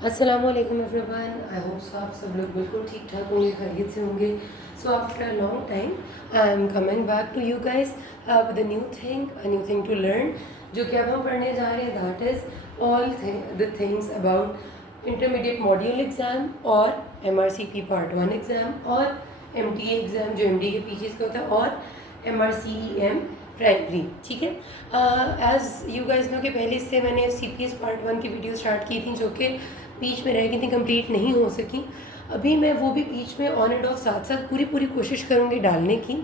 अस्सलाम वालेकुम everyone. I hope so आप सब लोग बिल्कुल ठीक ठाक होंगे, खैरियत से होंगे। So after a long time I am coming back to you guys with a new thing to learn, जो कि अब हम पढ़ने जा रहे हैं। That is all the things about intermediate module exam और MRCP पार्ट 1 एग्ज़ाम और MTA एग्ज़ाम जो MD के पीछे का होता है, और MRCEM प्राइमरी। ठीक है, एज़ यू गाइस नो कि पहले इससे मैंने CPS पार्ट 1 की वीडियो स्टार्ट की थी, जो कि बीच में रह गई थी, कंप्लीट नहीं हो सकी। अभी मैं वो भी बीच में ऑन एंड ऑफ साथ साथ पूरी कोशिश करूँगी डालने की,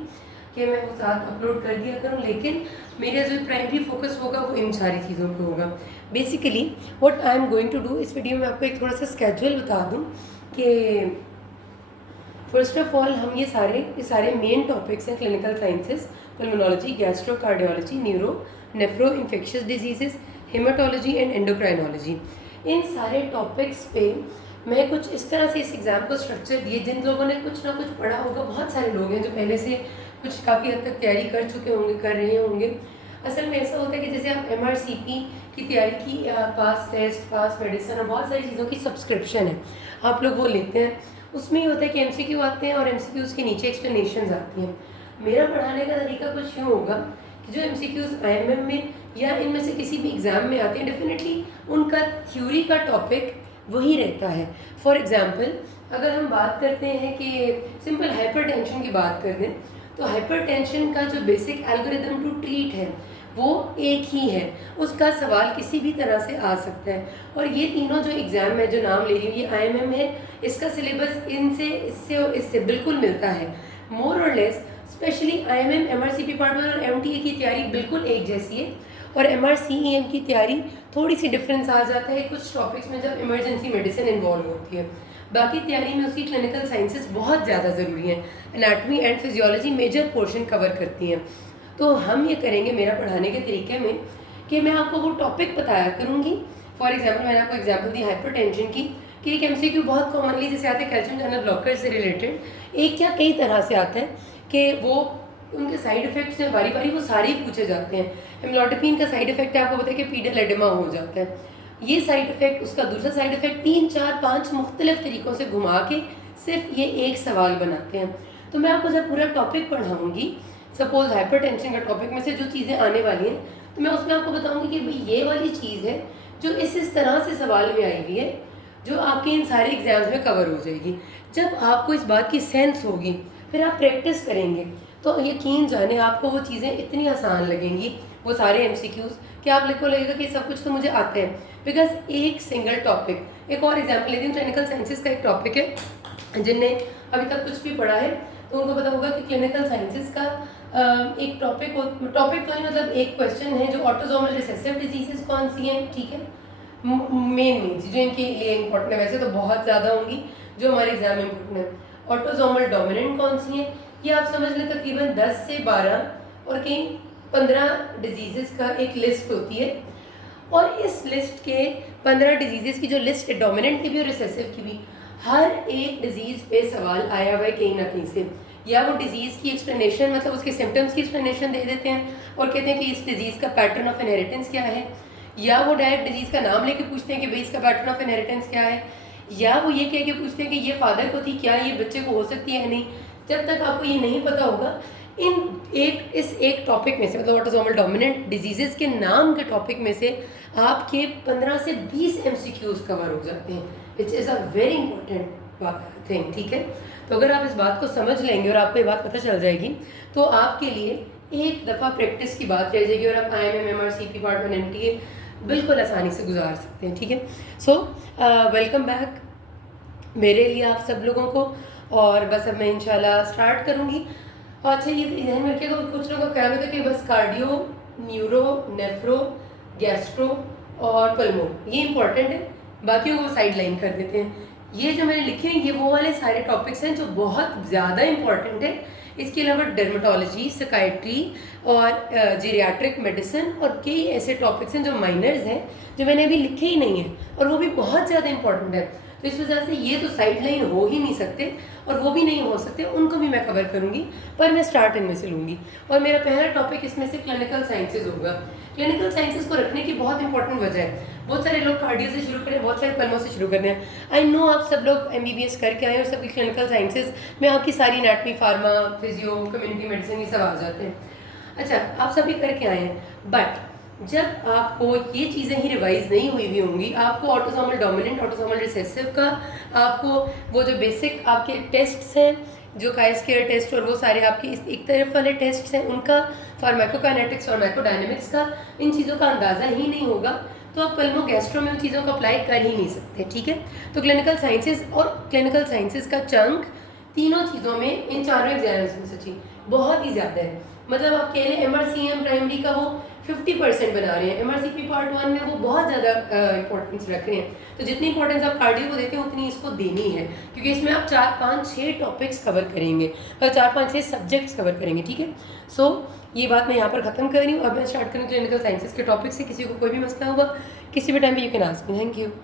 कि मैं वो साथ अपलोड कर दिया करूँ। लेकिन मेरा जो प्राइमरी फोकस होगा वो इन सारी चीज़ों पे होगा। Basically what I am going to do, इस वीडियो में आपको एक थोड़ा सा स्केड्यूल बता दूँ कि फर्स्ट ऑफ ऑल हम ये सारे मेन टॉपिक्स हैं। Clinical sciences, pulmonology, gastro, cardiology, neuro, nephro, infectious diseases, hematology and endocrinology. इन सारे टॉपिक्स पे मैं कुछ इस तरह से इस एग्ज़ाम को स्ट्रक्चर दिए, जिन लोगों ने कुछ ना कुछ पढ़ा होगा, बहुत सारे लोग हैं जो पहले से कुछ काफ़ी हद तक तैयारी कर चुके होंगे, कर रहे होंगे। असल में ऐसा होता है कि जैसे आप MRCP की तैयारी की, पास टेस्ट, पास मेडिसिन और बहुत सारी चीज़ों की सब्सक्रिप्शन है, आप लोग वो लेते हैं। उसमें ये होता है कि MCQ आते हैं और MCQs के नीचे एक्सप्लेनेशन आती हैं। मेरा पढ़ाने का तरीका कुछ यूँ होगा कि जो MCQs IMM में या इनमें से किसी भी एग्ज़ाम में आते हैं, डेफिनेटली उनका थ्योरी का टॉपिक वही रहता है। फॉर एग्ज़ाम्पल, अगर हम बात करते हैं कि सिंपल हाइपरटेंशन की बात कर दें, तो हाइपरटेंशन का जो बेसिक एल्गोरिदम टू ट्रीट है वो एक ही है। उसका सवाल किसी भी तरह से आ सकता है। और ये तीनों जो एग्ज़ाम है, जो नाम ले रही हूँ, ये IMM है। इसका सिलेबस इनसे इससे और इससे बिल्कुल मिलता है, मोर और less. Specially IMM MRCP part 1 और MTA की तैयारी बिल्कुल एक जैसी है, और MRCEM की तैयारी थोड़ी सी डिफरेंस आ जाता है कुछ टॉपिक्स में, जब इमरजेंसी मेडिसिन इन्वॉल्व होती है। बाकी तैयारी में उसकी क्लिनिकल साइंसेस बहुत ज़्यादा ज़रूरी हैं। Anatomy and physiology major portion cover करती हैं। तो हम ये करेंगे मेरा पढ़ाने के तरीके में कि मैं आपको वो टॉपिक बताया करूँगी। फॉर एग्जांपल, मैंने आपको एग्जांपल दी हाइपरटेंशन की, कि एक MCQ बहुत कॉमनली जैसे आते हैं कैल्शियम चैनल ब्लॉकर से रिलेटेड, एक या कई तरह से आता है कि वो उनके साइड इफेक्ट्स हैं बारी बारी, वो सारे ही पूछे जाते हैं। एमलोडापिन का साइड इफेक्ट है, आपको पता है कि पीडल एडेमा हो जाता है। ये साइड इफेक्ट, उसका दूसरा साइड इफेक्ट, 3 4 5 मुख्तलिफ तरीक़ों से घुमा के सिर्फ ये एक सवाल बनाते हैं। तो मैं आपको जब पूरा टॉपिक पढ़ाऊँगी, सपोज हाइपरटेंशन का टॉपिक में से जो चीज़ें आने वाली हैं, तो मैं उसमें आपको बताऊँगी कि भाई ये वाली चीज़ है जो इस तरह से सवाल में आई हुई है, जो आपके इन सारे एग्जाम्स में कवर हो जाएगी। जब आपको इस बात की सेंस होगी, फिर आप प्रैक्टिस करेंगे, तो यकीन जाने आपको वो चीज़ें इतनी आसान लगेंगी, वो सारे MCQs, कि आप को लगेगा कि सब कुछ तो मुझे आता है। बिकॉज एक सिंगल टॉपिक, एक और एग्जाम्पल लेती हूँ, क्लिनिकल साइंसेस का एक टॉपिक है, जिनने अभी तक कुछ भी पढ़ा है तो उनको पता होगा कि क्लिनिकल साइंसेस का एक टॉपिक तो नहीं, मतलब एक क्वेश्चन है जो ऑटोसोमल रिसेसिव डिजीजेस कौन सी हैं। ठीक है, मेन जो इनके लिए इंपॉर्टेंट है, वैसे तो बहुत ज़्यादा होंगी जो हमारे एग्जाम में इंपॉर्टेंट है। ऑटोसोमल डोमिनेंट कौन सी हैं, ये आप समझ लें तकरीबन 10 से 12 और कहीं 15 डिजीज़ का एक लिस्ट होती है। और इस लिस्ट के 15 डिजीज़ की जो लिस्ट है, डोमिनेंट की भी और रिसेसिव की भी, हर एक डिजीज़ पे सवाल आया हुआ है कहीं ना कहीं से। या वो डिजीज़ की एक्सप्लेनेशन, मतलब उसके सिम्टम्स की एक्सप्लेनेशन दे देते हैं और कहते हैं कि इस डिजीज़ का पैटर्न ऑफ इनहेरिटेंस क्या है, या वो डायरेक्ट डिजीज़ का नाम लेके पूछते हैं कि भाई इसका पैटर्न ऑफ इनहेरिटेंस क्या है, या वो ये कह के पूछते हैं कि ये फादर को थी, क्या ये बच्चे को हो सकती है या नहीं। जब तक आपको ये नहीं पता होगा, इस एक टॉपिक में से, मतलब ऑटोसोमल डोमिनेंट डिजीजेस के नाम के टॉपिक में से आपके 15 से 20 MCQs कवर हो जाते हैं, which is a very important thing. ठीक है, तो अगर आप इस बात को समझ लेंगे और आपको ये बात पता चल जाएगी, तो आपके लिए एक दफ़ा प्रैक्टिस की बात रह जाएगी और आप IMM MRCP पार्ट 1 MTA बिल्कुल आसानी से गुजार सकते हैं। ठीक है, सो वेलकम बैक मेरे लिए आप सब लोगों को। और बस अब मैं इंशाल्लाह स्टार्ट करूँगी। और अच्छा, ये ध्यान में रखिएगा, कुछ लोगों का ख्याल होता है कि बस कार्डियो, न्यूरो, नेफ्रो, गैस्ट्रो और पल्मो ये इंपॉर्टेंट है, बाकियों को साइड लाइन कर देते हैं। ये जो मैंने लिखे हैं, ये वो वाले सारे टॉपिक्स हैं जो बहुत ज़्यादा इंपॉर्टेंट है। इसके अलावा डर्मेटोलॉजी, साइकाइट्री और जीरियाट्रिक मेडिसिन और कई ऐसे टॉपिक्स हैं जो माइनर्स हैं, जो मैंने अभी लिखे ही नहीं है, और वो भी बहुत ज़्यादा इंपॉर्टेंट है। तो इस वजह से ये तो साइड लाइन हो ही नहीं सकते, और वो भी नहीं हो सकते, उनको भी मैं कवर करूँगी, पर मैं स्टार्ट इनमें से लूँगी। और मेरा पहला टॉपिक इसमें से क्लिनिकल साइंसेज होगा। क्लिनिकल साइंसेज को रखने की बहुत इंपॉर्टेंट वजह है, बहुत सारे लोग कार्डियो से शुरू करें, बहुत सारे पल्मो से शुरू करते हैं। आई नो आप सब लोग MBBS करके आए और सभी क्लिनिकल साइंसेज में आपकी सारी anatomy, pharma, physio, community medicine ये सब आ जाते हैं। अच्छा, आप सभी करके आए हैं, बट जब आपको ये चीज़ें ही रिवाइज नहीं हुई होंगी, आपको ऑटोसोमल डोमिनेंट, ऑटोसोमल रिसेसिव का, आपको वो जो बेसिक आपके टेस्ट्स हैं, जो काइस्केयर टेस्ट और वो सारे आपके इस एक तरफ वाले टेस्ट्स हैं उनका, फार्माकोकाइनेटिक्स और माइक्रोडायनेमिक्स का, इन चीज़ों का अंदाज़ा ही नहीं होगा, तो आप पल्मो गैस्ट्रो में उन चीज़ों को अप्लाई कर ही नहीं सकते। ठीक है, तो क्लिनिकल साइंसेज और क्लिनिकल साइंसेज का चंक तीनों चीज़ों में, इन चारों एग्जाम्स में सच्ची बहुत ही ज़्यादा है। मतलब आप कह लें MRCM प्राइमरी का वो 50% बना रहे हैं, MRCP पार्ट 1 में वो बहुत ज़्यादा इंपॉर्टेंस रख रहे हैं। तो जितनी इंपॉर्टेंस आप कार्डियो को देते हैं उतनी इसको देनी है, क्योंकि इसमें आप 4, 5, 6 टॉपिक्स कवर करेंगे और 4, 5, 6 सब्जेक्ट्स कवर करेंगे। ठीक है, सो ये बात मैं यहाँ पर ख़त्म कर रही हूँ। अब मैं स्टार्ट करूँ क्लिनिकल साइंसेज के टॉपिक से। किसी को कोई भी मसला होगा किसी भी टाइम पे you can ask me. Thank you.